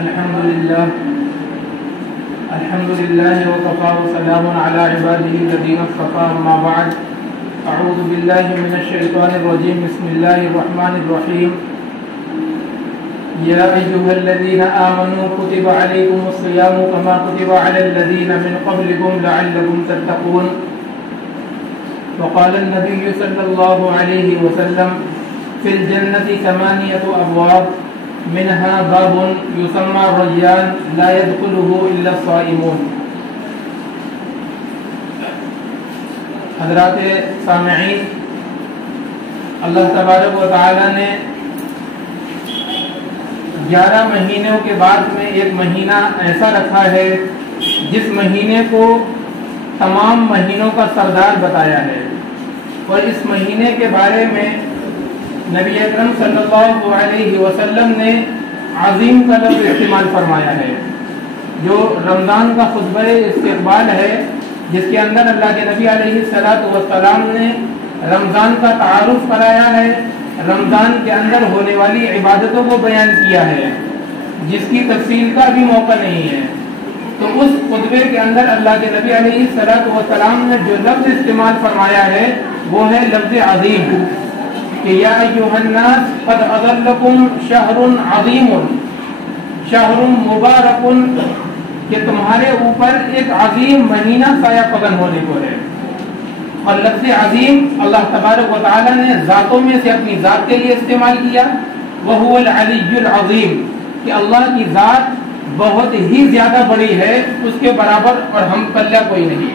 الحمد لله وكفى وسلام على عباده الذين اصطفى أما بعد أعوذ بالله من الشيطان الرجيم بسم الله الرحمن الرحيم يا أيها الذين آمنوا كتب عليكم الصيام كما كتب على الذين من قبلكم لعلكم تتقون وقال النبي صلى الله عليه وسلم في الجنة 8 أبواب منها باب يسمى الريان لا يدخله إلا الصائمون. حضرات سامعین، اللہ تبارک و تعالی نے 11 مہینوں کے بعد میں ایک مہینہ ایسا رکھا ہے جس مہینے کو تمام مہینوں کا سردار بتایا ہے، اور اس مہینے کے بارے میں نبی اکرم صلی اللہ علیہ وسلم نے عظیم کا لفظ استعمال فرمایا ہے، جو رمضان کا خطبہ استقبال ہے، جس کے اندر اللہ کے نبی علیہ السلام نے رمضان کا تعارف کرایا ہے، رمضان کے اندر ہونے والی عبادتوں کو بیان کیا ہے، جس کی تفصیل کا بھی موقع نہیں ہے. تو اس خطبے کے اندر اللہ کے نبی علیہ السلام نے جو لفظ استعمال فرمایا ہے وہ ہے لفظ عظیم، کہ یا ایھا الناس قد اظلکم شہر عظیم شہر مبارک، کہ تمہارے اوپر ایک عظیم مہینہ سایہ پگن ہونے کو ہے. اور لفظ عظیم اللہ تبارک و تعالی نے ذاتوں میں سے اپنی ذات کے لیے استعمال کیا، وہو العلی العظیم، کہ اللہ کی ذات بہت ہی زیادہ بڑی ہے، اس کے برابر اور ہم پلہ کوئی نہیں.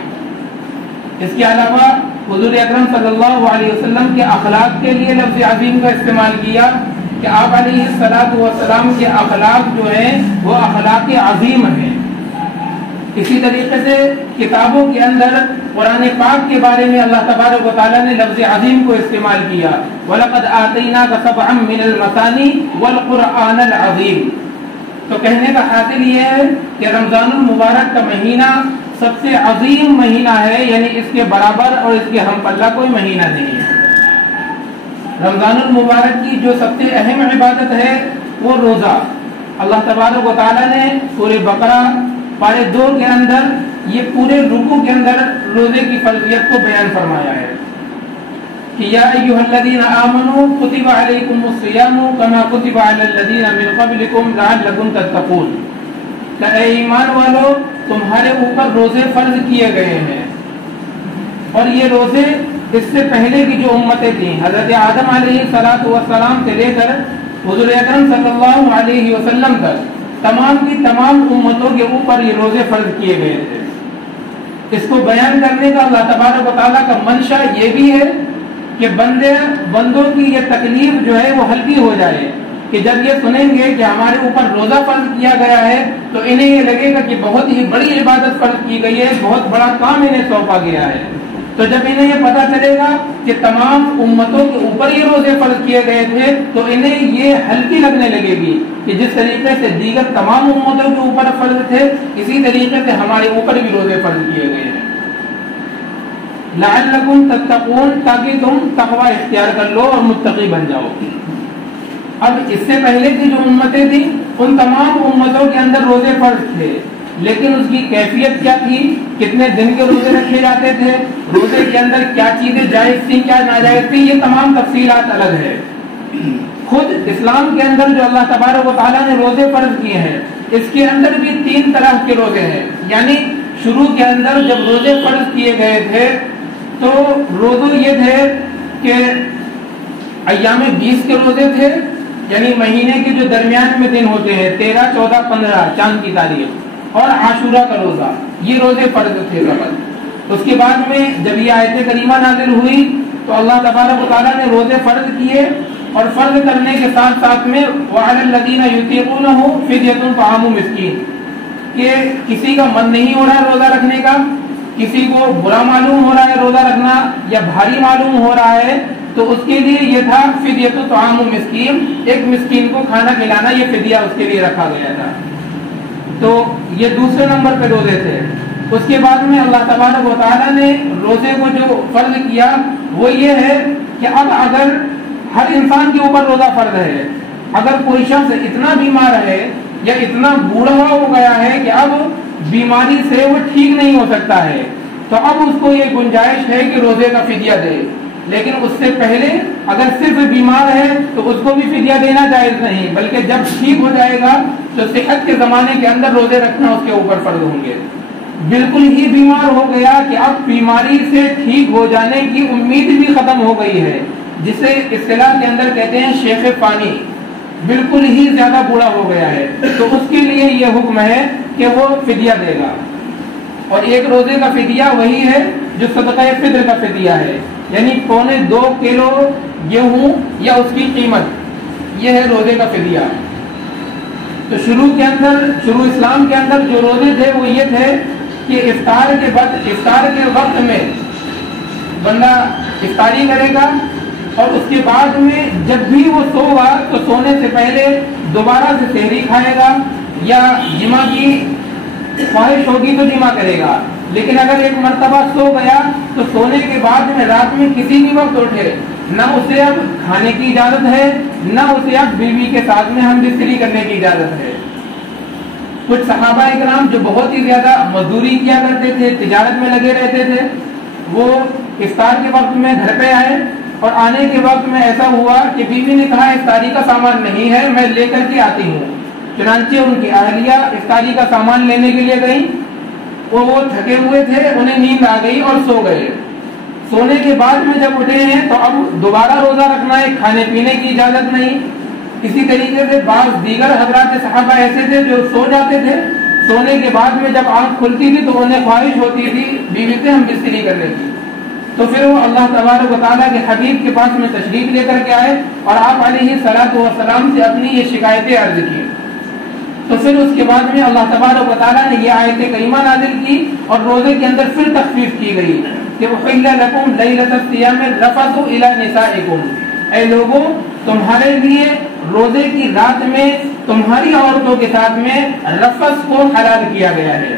اس کے علاوہ حضور اکرم صلی اللہ علیہ وسلم کے اخلاق کے لیے لفظ عظیم کا استعمال کیا، کہ آپ علیہ السلام کے اخلاق جو ہیں وہ اخلاق عظیم ہیں. اسی طریقے سے کتابوں کے اندر قرآن پاک کے بارے میں اللہ تبارک و تعالیٰ نے لفظ عظیم کو استعمال کیا، وَلَقَدْ آتَيْنَاكَ سَبْعًا مِّنَ الْمَثَانِي وَالْقُرْآنَ الْعَظِيمَ. تو کہنے کا حاصل یہ ہے کہ رمضان المبارک کا مہینہ سب سے عظیم مہینہ ہے، یعنی اس کے برابر اور اس کے ہم پلہ کوئی مہینہ نہیں ہے. رمضان المبارک کی جو سب سے اہم عبادت ہے وہ روزہ. اللہ تبارک و تعالیٰ نے سورہ بقرہ پارے 2 کے اندر یہ پورے رکوع کے اندر روزے کی فرضیت کو بیان فرمایا ہے کہ یا ایھا الذین آمنوا کتب علیکم الصیام کما کتب علی الذین من قبلکم لعلکم تتقون، کہ اے ایمان والو تمہارے اوپر روزے فرض کیے گئے ہیں. اور یہ روزے اس سے پہلے کی جو امتیں تھیں، حضرت آدم علیہ السلام سے لے کر حضور اکرم صلی اللہ علیہ وسلم تک تمام کی تمام امتوں کے اوپر یہ روزے فرض کیے گئے تھے. اس کو بیان کرنے کا اللہ تبارک و تعالیٰ کا منشا یہ بھی ہے کہ بندوں کی یہ تکلیف جو ہے وہ ہلکی ہو جائے، کہ جب یہ سنیں گے کہ ہمارے اوپر روزہ فرض کیا گیا ہے تو انہیں یہ لگے گا کہ بہت ہی بڑی عبادت فرض کی گئی ہے، بہت بڑا کام انہیں سونپا گیا ہے. تو جب انہیں یہ پتا چلے گا کہ تمام امتوں کے اوپر یہ روزے فرض کیے گئے تھے تو انہیں یہ ہلکی لگنے لگے گی کہ جس طریقے سے دیگر تمام امتوں کے اوپر فرض تھے، اسی طریقے سے ہمارے اوپر بھی روزے فرض کیے گئے ہیں. لعلکم تتقون، تاکہ تم تقوی اختیار کر لو اور متقی بن جاؤ. اب اس سے پہلے کی جو امتیں تھیں ان تمام امتوں کے اندر روزے فرض تھے، لیکن اس کی کیفیت کیا تھی، کتنے دن کے روزے رکھے جاتے تھے، روزے کے اندر کیا چیزیں جائز تھیں کیا ناجائز تھیں، یہ تمام تفصیلات الگ ہے. خود اسلام کے اندر جو اللہ تبارک و تعالیٰ نے روزے فرض کیے ہیں اس کے اندر بھی 3 طرح کے روزے ہیں. یعنی شروع کے اندر جب روزے فرض کیے گئے تھے تو روزے یہ تھے کہ ایام 20 کے روزے تھے، یعنی مہینے کے جو درمیان میں دن ہوتے ہیں 13، 14، 15 چاند کی تاریخ، اور عاشورہ کا روزہ، یہ روزے فرض تھے فقط. اس کے بعد میں جب یہ آیت کریمہ نازل ہوئی تو اللہ تبارک و تعالیٰ نے روزے فرض کیے، اور فرض کرنے کے ساتھ ساتھ میں وعلی الذین یطیقونہ فدیۃ طعام مسکین، کہ کسی کا من نہیں ہو رہا ہے روزہ رکھنے کا، کسی کو برا معلوم ہو رہا ہے روزہ رکھنا یا بھاری معلوم ہو رہا ہے، تو اس کے لیے یہ تھا فدیۃ طعام مسکین، ایک مسکین کو کھانا کھلانا، یہ فدیہ اس کے لیے رکھا گیا تھا. تو یہ دوسرے نمبر پہ روزے تھے. اس کے بعد میں اللہ تبارک و تعالیٰ نے روزے کو جو فرض کیا وہ یہ ہے کہ اب اگر ہر انسان کے اوپر روزہ فرض ہے، اگر کوئی شخص اتنا بیمار ہے یا اتنا بوڑھا ہو گیا ہے کہ اب بیماری سے وہ ٹھیک نہیں ہو سکتا ہے، تو اب اس کو یہ گنجائش ہے کہ روزے کا فدیہ دے، لیکن اس سے پہلے اگر صرف بیمار ہے تو اس کو بھی فدیہ دینا جائز نہیں، بلکہ جب ٹھیک ہو جائے گا تو صحت کے زمانے کے اندر روزے رکھنا اس کے اوپر فرض ہوں گے۔ بالکل ہی بیمار ہو گیا کہ اب بیماری سے ٹھیک ہو جانے کی امید بھی ختم ہو گئی ہے، جسے اصطلاح کے اندر کہتے ہیں شیخ فانی، بالکل ہی زیادہ بوڑھا ہو گیا ہے، تو اس کے لیے یہ حکم ہے کہ وہ فدیہ دے گا۔ اور ایک روزے کا فدیہ وہی ہے جو صدقہ فطر کا فدیہ ہے، یعنی 2.25 کلو گیہوں یا اس کی قیمت، یہ ہے روزے کا فدیہ۔ تو شروع اسلام کے اندر جو روزے تھے وہ یہ تھے کہ افطار کے وقت میں بندہ افطاری کرے گا، اور اس کے بعد میں جب بھی وہ سوگا تو سونے سے پہلے دوبارہ سے سحری کھائے گا، یا جمع کی خواہش ہوگی تو جمع کرے گا، لیکن اگر ایک مرتبہ سو گیا تو سونے کے بعد میں رات میں کسی بھی وقت اٹھے، نہ اسے اب کھانے کی اجازت ہے، نہ اسے اب بیوی کے ساتھ میں ہم بستری کرنے کی اجازت ہے۔ کچھ صحابہ اکرام جو بہت ہی زیادہ مزدوری کیا کرتے تھے، تجارت میں لگے رہتے تھے، وہ افطار کے وقت میں گھر پہ آئے، اور آنے کے وقت میں ایسا ہوا کہ بیوی نے کہا افطاری کا سامان نہیں ہے، میں لے کر کے آتی ہوں۔ چنانچہ ان کی اہلیہ افطاری کا سامان لینے کے لیے گئیں، وہ تھکے ہوئے تھے، انہیں نیند آ گئی اور سو گئے۔ سونے کے بعد میں جب اٹھے ہیں تو اب دوبارہ روزہ رکھنا ہے، کھانے پینے کی اجازت نہیں۔ اسی طریقے سے بعض دیگر حضرات صحابہ ایسے تھے جو سو جاتے تھے، سونے کے بعد میں جب آنکھ کھلتی تھی تو انہیں خواہش ہوتی تھی بیوی سے ہم بستری کرنے کی، تو پھر وہ اللہ تبارک و تعالیٰ کے حبیب کے پاس میں تشریف لے کر کے آئے اور آپ علیہ الصلوۃ والسلام سے اپنی یہ شکایتیں عرض کی۔ تو پھر اس کے بعد میں اللہ تبارک و تعالیٰ نے یہ آیت کریمہ نازل کی، اور روزے کے اندر پھر تخفیف کی گئی کہ احل لکم لیلۃ الصیام الرفث الی نسائکم، اے لوگوں تمہارے لیے روزے کی رات میں تمہاری عورتوں کے ساتھ میں رفث کو حلال کیا گیا ہے۔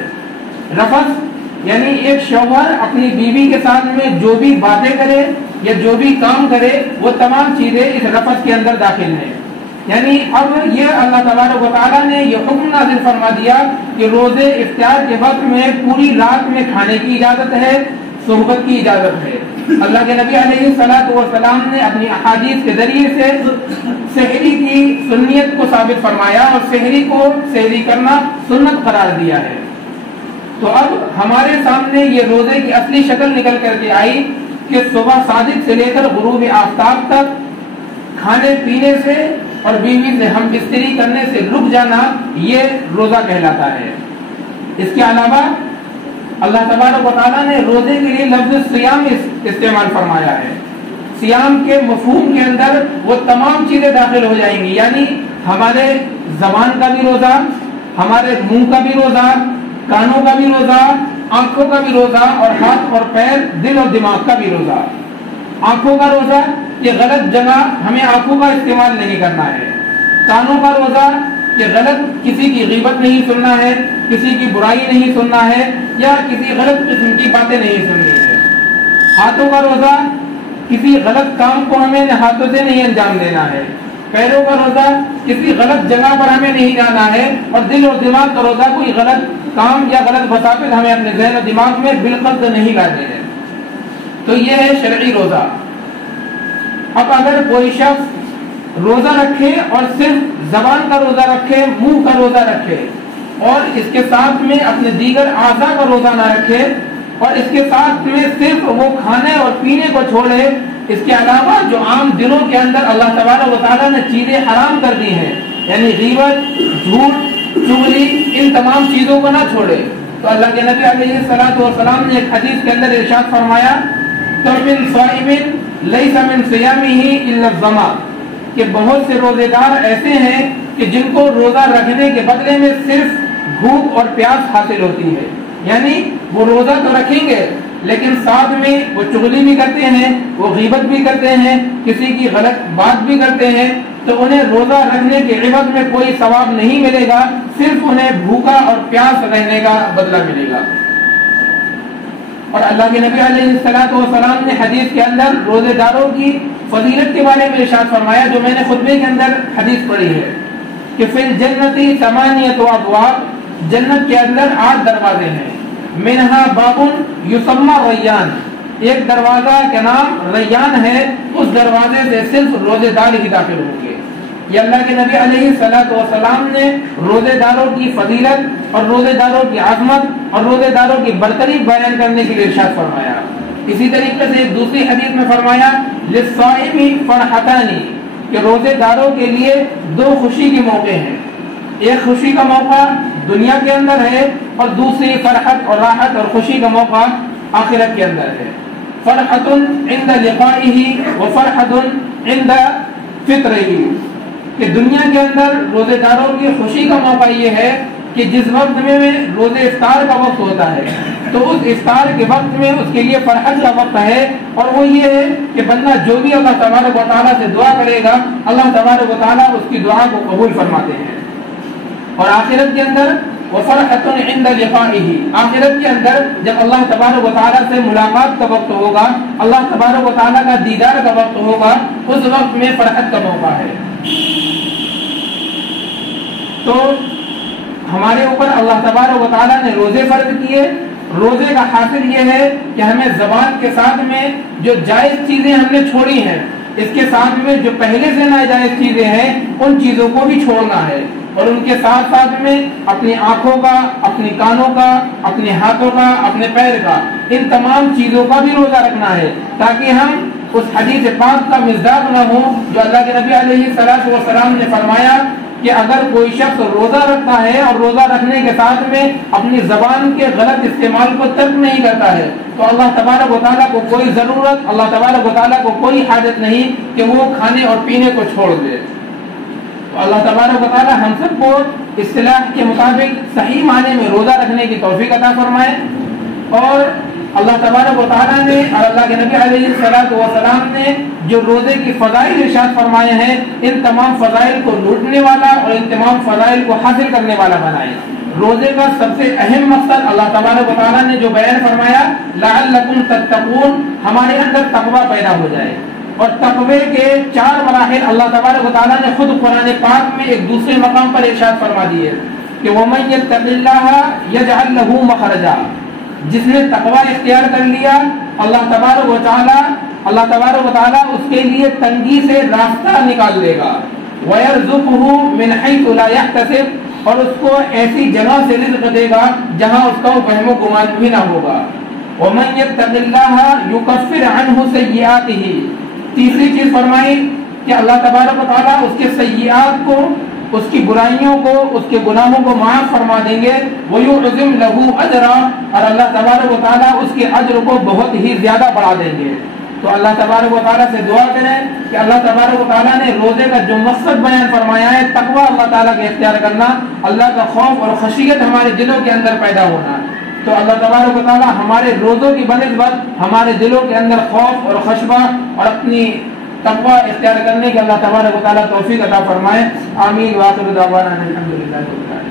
رفث یعنی ایک شوہر اپنی بیوی کے ساتھ میں جو بھی باتیں کرے یا جو بھی کام کرے وہ تمام چیزیں اس رفث کے اندر داخل ہیں۔ یعنی اب یہ اللہ تبارک و تعالیٰ نے یہ حکم نازل فرما دیا کہ روزے افطار کے وقت میں پوری رات میں کھانے کی اجازت ہے، صحبت کی اجازت ہے۔ اللہ کے نبی علیہ الصلوۃ والسلام نے اپنی احادیث کے ذریعے سے سحری کی سنیت کو ثابت فرمایا، اور سحری کرنا سنت قرار دیا ہے۔ تو اب ہمارے سامنے یہ روزے کی اصلی شکل نکل کر کے آئی کہ صبح صادق سے لے کر غروب آفتاب تک کھانے پینے سے اور بیوی سے ہم بستری کرنے سے رک جانا، یہ روزہ کہلاتا ہے۔ اس کے علاوہ اللہ تبارک و تعالیٰ نے روزے کے لیے لفظ سیام استعمال فرمایا ہے۔ سیام کے مفہوم کے اندر وہ تمام چیزیں داخل ہو جائیں گی، یعنی ہمارے زبان کا بھی روزہ، ہمارے منہ کا بھی روزہ، کانوں کا بھی روزہ، آنکھوں کا بھی روزہ، اور ہاتھ اور پیر، دل اور دماغ کا بھی روزہ۔ آنکھوں کا روزہ کہ غلط جگہ ہمیں آنکھوں کا استعمال نہیں کرنا ہے۔ کانوں کا روزہ کہ غلط کسی کی غیبت نہیں سننا ہے، کسی کی برائی نہیں سننا ہے، یا کسی غلط قسم کی باتیں نہیں سننی ہے۔ ہاتھوں کا روزہ کسی غلط کام کو ہمیں ہاتھوں سے نہیں انجام دینا ہے۔ پیروں کا روزہ کسی غلط جگہ پر ہمیں نہیں جانا ہے، اور دل اور دماغ کا روزہ کوئی غلط کام یا غلط بساطت ہمیں اپنے ذہن و دماغ میں بالقصد نہیں لاتے ہیں۔ تو یہ ہے شرعی روزہ۔ اب اگر کوئی شخص روزہ رکھے اور صرف زبان کا روزہ رکھے، منہ کا روزہ رکھے، اور اس کے ساتھ میں اپنے دیگر اعضاء کا روزہ نہ رکھے، اور اس کے ساتھ میں صرف وہ کھانے اور پینے کو چھوڑے، اس کے علاوہ جو عام دنوں کے اندر اللہ تبارک و تعالیٰ نے چیزیں حرام کر دی ہیں، یعنی غیبت، جھوٹ، چغلی، ان تمام چیزوں کو نہ چھوڑے، تو اللہ کے نبی علیہ الصلوۃ والسلام نے ایک حدیث کے اندر ارشاد فرمایا من صائم لیس من صیامہ الا الظما، کہ بہت سے روزے دار ایسے ہیں کہ جن کو روزہ رکھنے کے بدلے میں صرف بھوک اور پیاس حاصل ہوتی ہے، یعنی وہ روزہ تو رکھیں گے لیکن ساتھ میں وہ چغلی بھی کرتے ہیں، وہ غیبت بھی کرتے ہیں، کسی کی غلط بات بھی کرتے ہیں، تو انہیں روزہ رکھنے کے عوض میں کوئی ثواب نہیں ملے گا، صرف انہیں بھوکا اور پیاس رہنے کا بدلہ ملے گا۔ اور اللہ کے نبی علیہ الصلوۃ والسلام نے حدیث کے اندر روزے داروں کی فضیلت کے بارے میں ارشاد فرمایا، جو میں نے خطبے کے اندر حدیث پڑھی ہے کہ فی الجنتی ثمانیۃ ابواب، جنت کے اندر 8 دروازے ہیں، منہا باب یسمى ریان، ایک دروازہ کا نام ریان ہے، اس دروازے سے صرف روزے دار ہی داخل ہوں گے۔ یہ اللہ کے نبی علیہ الصلوۃ والسلام نے روزے داروں کی فضیلت اور روزے داروں کی عظمت اور روزے داروں کی برتری بیان کرنے کے لیے ارشاد فرمایا۔ اسی طریقے سے ایک دوسری حدیث میں فرمایا للصائم فرحتان، کہ روزے داروں کے لیے 2 خوشی کے موقع ہیں، ایک خوشی کا موقع دنیا کے اندر ہے اور دوسری فرحت اور راحت اور خوشی کا موقع آخرت کے اندر ہے۔ فرحت عند لقائه وفرحت عند فطره، کہ دنیا کے اندر روزے داروں کی خوشی کا موقع یہ ہے کہ جس وقت میں روزے افطار کا وقت ہوتا ہے تو اس افطار کے وقت میں اس کے لیے فرحت کا وقت ہے، اور وہ یہ ہے کہ بندہ جو بھی اللہ تبارک و تعالیٰ سے دعا کرے گا اللہ تبارک و تعالیٰ اس کی دعا کو قبول فرماتے ہیں۔ اور آخرت کے اندر وفرحت عند لقائه، آخرت کے اندر جب اللہ تبارک و تعالیٰ سے ملاقات کا وقت ہوگا، اللہ تبارک و تعالیٰ کا دیدار کا وقت ہوگا، اس وقت میں فرحت کا موقع ہے۔ تو ہمارے اوپر اللہ تبارک و تعالیٰ نے روزے فرض کیے۔ روزے کا حاصل یہ ہے کہ ہمیں زبان کے ساتھ میں جو جائز چیزیں ہم نے چھوڑی ہیں، اس کے ساتھ میں جو پہلے سے ناجائز چیزیں ہیں ان چیزوں کو بھی چھوڑنا ہے، اور ان کے ساتھ ساتھ میں اپنی آنکھوں کا، اپنی کانوں کا، اپنے ہاتھوں کا، اپنے پیر کا، ان تمام چیزوں کا بھی روزہ رکھنا ہے، تاکہ ہم اس حدیث پاک کا مصداق نہ ہو جو اللہ کے نبی علیہ الصلوۃ والسلام نے فرمایا کہ اگر کوئی شخص روزہ رکھتا ہے اور روزہ رکھنے کے ساتھ میں اپنی زبان کے غلط استعمال کو ترک نہیں کرتا ہے تو اللہ تبارک و تعالیٰ کو کوئی ضرورت، اللہ تبارک و تعالیٰ کو کوئی حاجت نہیں کہ وہ کھانے اور پینے کو چھوڑ دے۔ تو اللہ تبارک و تعالیٰ ہم سب کو اصطلاح کے مطابق صحیح معنی میں روزہ رکھنے کی توفیق عطا فرمائے، اور اللہ تبارک و تعالیٰ نے اور اللہ کے نبی علیہ الصلوۃ والسلام نے جو روزے کی فضائل ارشاد فرمائے ہیں ان تمام فضائل کو لوٹنے والا اور ان تمام فضائل کو حاصل کرنے والا بنائے۔ روزے کا سب سے اہم مقصد اللہ تبارک و تعالیٰ نے جو بیان فرمایا لعلکم تتقون، ہمارے اندر تقوی پیدا ہو جائے، اور تقوی کے 4 مراحل اللہ تبارک و تعالیٰ نے خود قرآن پاک میں ایک دوسرے مقام پر ارشاد فرما دیے کہ وَمَن يَتَّقِ اللَّهَ يَجْعَل لَّهُ مَخْرَجًا، جس نے تقوی اختیار کر لیا اللہ تبارک و تعالیٰ اس کے لیے تنگی سے راستہ نکال لے گا، وَيَرْزُقْهُ مِنْ حَيْثُ لَا يَحْتَسِبْ، اور اس کو ایسی جگہ سے رزق دے گا جہاں اس کا وہم و گمان بھی نہ ہوگا۔ وَمَن يَتَّقِ اللَّهَ يُكَفِّرْ عَنْهُ سَيِّئَاتِهِ، تیسری چیز فرمائی کہ اللہ تبارک و تعالیٰ اس کے سیئات کو، اس کی برائیوں کو، اس کے گناہوں کو معاف فرما دیں گے، وَيُعْظِمْ لَهُ أَجْرًا، اور اللہ تبارک و تعالیٰ اس کے اجر کو بہت ہی زیادہ بڑھا دیں گے۔ تو اللہ تبارک و تعالیٰ سے دعا کریں کہ اللہ تبارک و تعالیٰ نے روزے کا جو مقصد بیان فرمایا ہے تقوی اللہ تعالیٰ کا اختیار کرنا، اللہ کا خوف اور خشیت ہمارے دلوں کے اندر پیدا ہونا، تو اللہ تبارک و تعالیٰ ہمارے روزوں کی بنسبت ہمارے دلوں کے اندر خوف اور خشبہ اور اپنی تقوی اختیار کرنے کے اللہ تبارک و تعالیٰ توفیق عطا فرمائے۔ آمین۔ وآخر دعوانا الحمدللہ رب العالمین۔